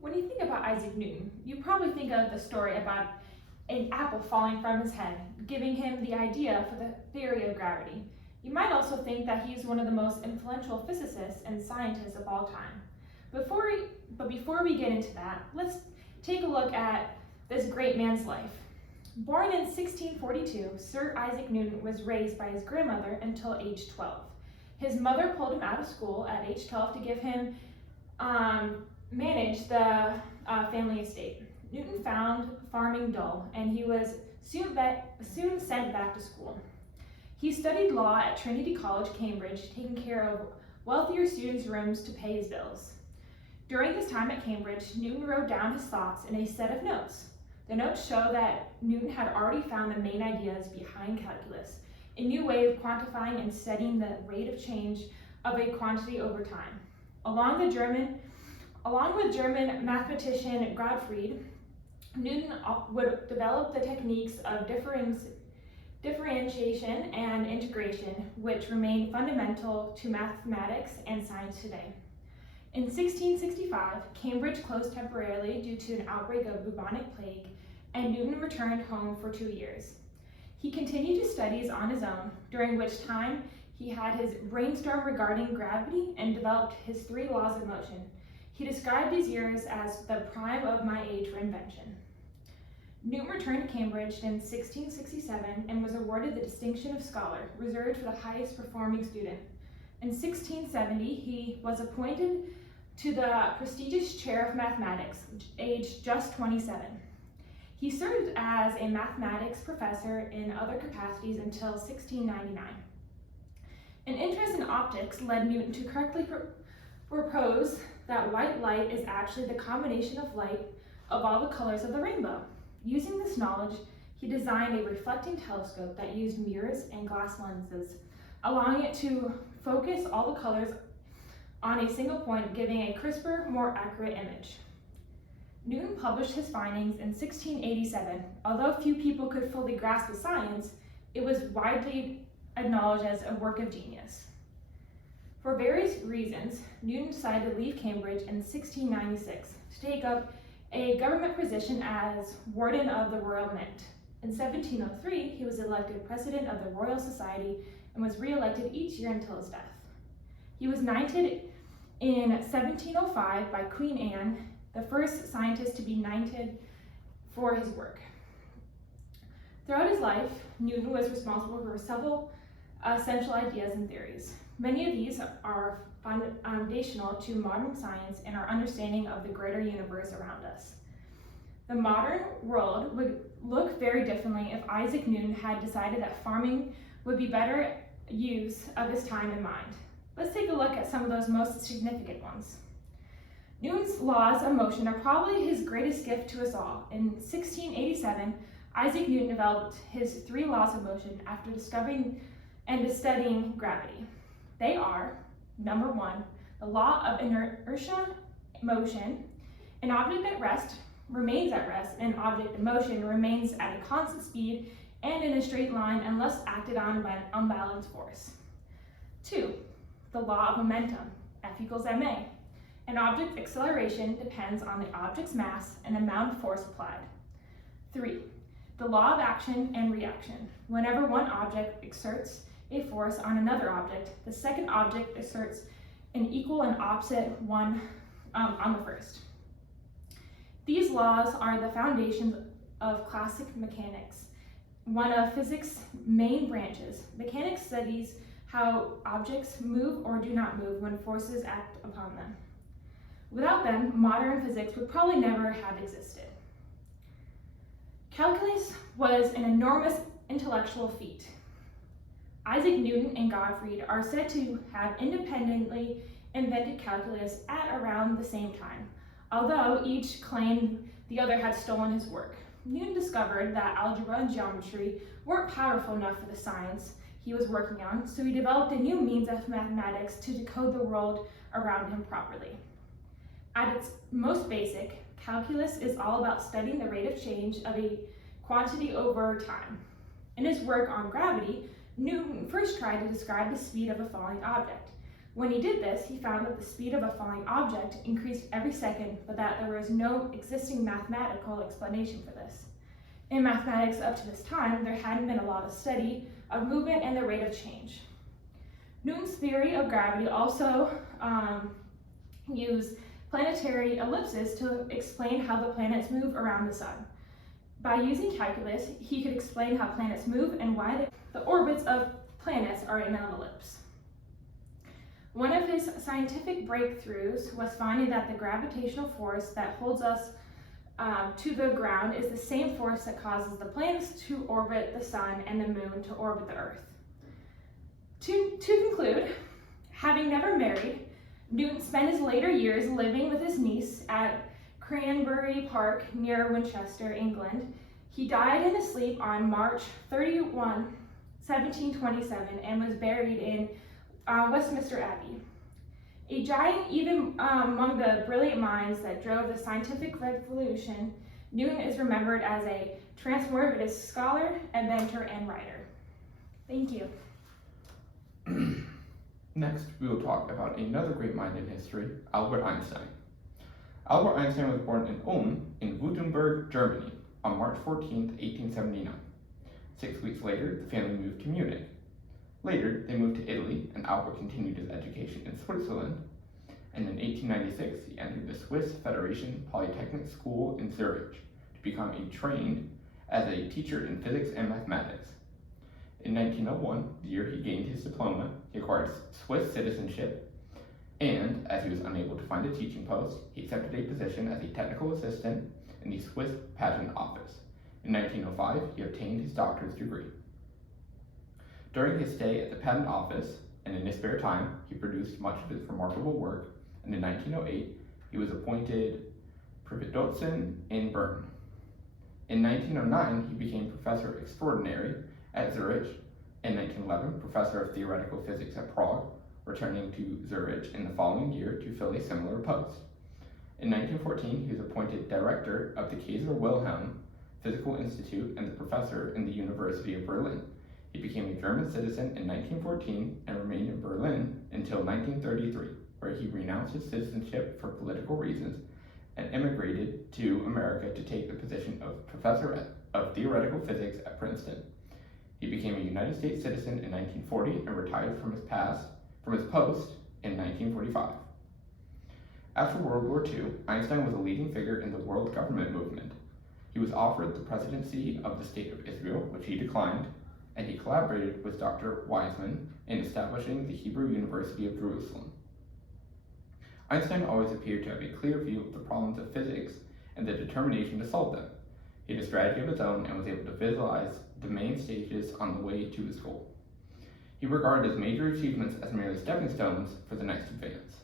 When you think about Isaac Newton, you probably think of the story about an apple falling from his head, giving him the idea for the theory of gravity. You might also think that he's one of the most influential physicists and scientists of all time. Before we get into that, let's take a look at this great man's life. Born in 1642, Sir Isaac Newton was raised by his grandmother until age 12. His mother pulled him out of school at age 12 to give him manage the family estate. Newton found farming dull, and he was soon sent back to school. He studied law at Trinity College, Cambridge, taking care of wealthier students' rooms to pay his bills. During his time at Cambridge, Newton wrote down his thoughts in a set of notes. The notes show that Newton had already found the main ideas behind calculus, a new way of quantifying and studying the rate of change of a quantity over time. Along with German mathematician Gottfried, Newton would develop the techniques of differentiation and integration, which remain fundamental to mathematics and science today. In 1665, Cambridge closed temporarily due to an outbreak of bubonic plague, and Newton returned home for 2 years. He continued his studies on his own, during which time he had his brainstorm regarding gravity and developed his 3 laws of motion. He described these years as the prime of my age for invention. Newton returned to Cambridge in 1667 and was awarded the distinction of scholar, reserved for the highest performing student. In 1670, he was appointed to the prestigious chair of mathematics, aged just 27. He served as a mathematics professor in other capacities until 1699. An interest in optics led Newton to correctly propose that white light is actually the combination of light of all the colors of the rainbow. Using this knowledge, he designed a reflecting telescope that used mirrors and glass lenses, allowing it to focus all the colors on a single point, giving a crisper, more accurate image. Newton published his findings in 1687. Although few people could fully grasp the science, it was widely acknowledged as a work of genius. For various reasons, Newton decided to leave Cambridge in 1696 to take up a government position as Warden of the Royal Mint. In 1703, he was elected President of the Royal Society and was re-elected each year until his death. He was knighted in 1705 by Queen Anne, the first scientist to be knighted for his work. Throughout his life, Newton was responsible for several essential ideas and theories. Many of these are foundational to modern science and our understanding of the greater universe around us. The modern world would look very differently if Isaac Newton had decided that farming would be better use of his time in mind. Let's take a look at some of those most significant ones. Newton's laws of motion are probably his greatest gift to us all. In 1687, Isaac Newton developed his 3 laws of motion after discovering and studying gravity. They are, number 1, the law of inertia motion. An object at rest remains at rest, and an object in motion remains at a constant speed and in a straight line unless acted on by an unbalanced force. 2, the law of momentum, F equals ma. An object's acceleration depends on the object's mass and amount of force applied. 3, the law of action and reaction. Whenever one object exerts a force on another object, the second object exerts an equal and opposite one on the first. These laws are the foundations of classical mechanics, one of physics' main branches. Mechanics studies how objects move or do not move when forces act upon them. Without them, modern physics would probably never have existed. Calculus was an enormous intellectual feat. Isaac Newton and Gottfried are said to have independently invented calculus at around the same time, although each claimed the other had stolen his work. Newton discovered that algebra and geometry weren't powerful enough for the science he was working on, so he developed a new means of mathematics to decode the world around him properly. At its most basic, calculus is all about studying the rate of change of a quantity over time. In his work on gravity, Newton first tried to describe the speed of a falling object. When he did this, he found that the speed of a falling object increased every second, but that there was no existing mathematical explanation for this. In mathematics up to this time, there hadn't been a lot of study of movement and the rate of change. Newton's theory of gravity also used planetary ellipses to explain how the planets move around the sun. By using calculus, he could explain how planets move and why the orbits of planets are in an ellipse. One of his scientific breakthroughs was finding that the gravitational force that holds us to the ground is the same force that causes the planets to orbit the sun and the moon to orbit the earth. To conclude, having never married, Newton spent his later years living with his niece at Cranberry Park near Winchester, England. He died in his sleep on March 31, 1727, and was buried in Westminster Abbey. A giant even among the brilliant minds that drove the scientific revolution, Newton is remembered as a transformative scholar, inventor, and writer. Thank you. Next, we will talk about another great mind in history, Albert Einstein. Albert Einstein was born in Ulm in Württemberg, Germany, on March 14, 1879. 6 weeks later, the family moved to Munich. Later, they moved to Italy, and Albert continued his education in Switzerland. And in 1896, he entered the Swiss Federation Polytechnic School in Zurich to become trained as a teacher in physics and mathematics. In 1901, the year he gained his diploma, he acquired Swiss citizenship, and as he was unable to find a teaching post, he accepted a position as a technical assistant in the Swiss Patent Office. In 1905, he obtained his doctorate degree. During his stay at the Patent Office, and in his spare time, he produced much of his remarkable work, and in 1908, he was appointed Privatdozent in Bern. In 1909, he became professor extraordinary at Zurich. In 1911, professor of theoretical physics at Prague, returning to Zurich in the following year to fill a similar post. In 1914, he was appointed director of the Kaiser Wilhelm Physical Institute and the professor in the University of Berlin. He became a German citizen in 1914 and remained in Berlin until 1933, where he renounced his citizenship for political reasons and immigrated to America to take the position of professor of theoretical physics at Princeton. He became a United States citizen in 1940 and retired from his post in 1945. After World War II, Einstein was a leading figure in the world government movement. He was offered the presidency of the State of Israel, which he declined, and he collaborated with Dr. Weizmann in establishing the Hebrew University of Jerusalem. Einstein always appeared to have a clear view of the problems of physics and the determination to solve them. He had a strategy of his own and was able to visualize the main stages on the way to his goal. He regarded his major achievements as merely stepping stones for the next advance.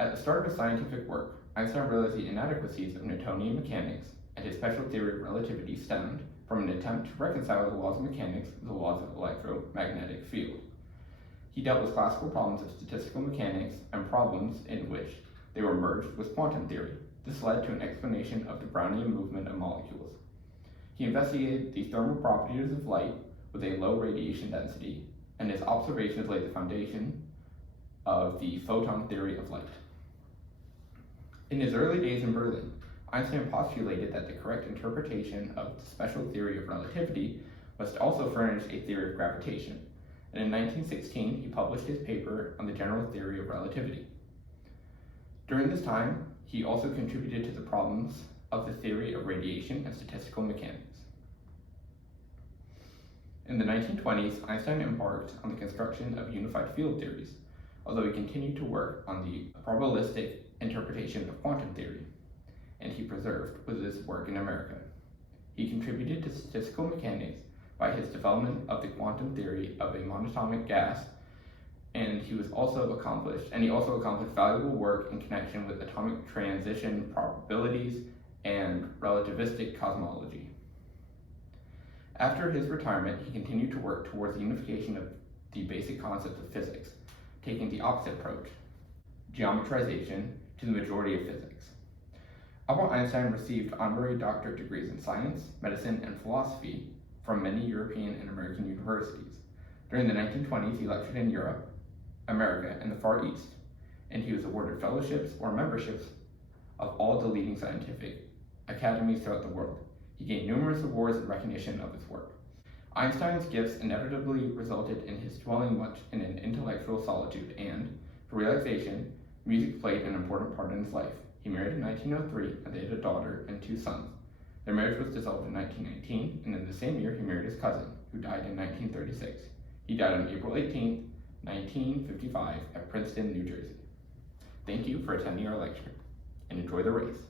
At the start of his scientific work, Einstein realized the inadequacies of Newtonian mechanics, and his special theory of relativity stemmed from an attempt to reconcile the laws of mechanics with the laws of electromagnetic field. He dealt with classical problems of statistical mechanics and problems in which they were merged with quantum theory. This led to an explanation of the Brownian movement of molecules. He investigated the thermal properties of light with a low radiation density, and his observations laid the foundation of the photon theory of light. In his early days in Berlin, Einstein postulated that the correct interpretation of the special theory of relativity must also furnish a theory of gravitation, and in 1916 he published his paper on the general theory of relativity. During this time, he also contributed to the problems of the theory of radiation and statistical mechanics. In the 1920s, Einstein embarked on the construction of unified field theories, although he continued to work on the probabilistic interpretation of quantum theory, and he preserved with his work in America. He contributed to statistical mechanics by his development of the quantum theory of a monatomic gas, and he also accomplished valuable work in connection with atomic transition probabilities and relativistic cosmology. After his retirement, he continued to work towards the unification of the basic concepts of physics, taking the opposite approach, geometrization, to the majority of physics. Albert Einstein received honorary doctorate degrees in science, medicine, and philosophy from many European and American universities. During the 1920s, he lectured in Europe, America, and the Far East, and he was awarded fellowships or memberships of all the leading scientific academies throughout the world. He gained numerous awards in recognition of his work. Einstein's gifts inevitably resulted in his dwelling much in an intellectual solitude, and, for realization, music played an important part in his life. He married in 1903, and they had a daughter and 2 sons. Their marriage was dissolved in 1919, and in the same year he married his cousin, who died in 1936. He died on April 18, 1955, at Princeton, New Jersey. Thank you for attending our lecture, and enjoy the race.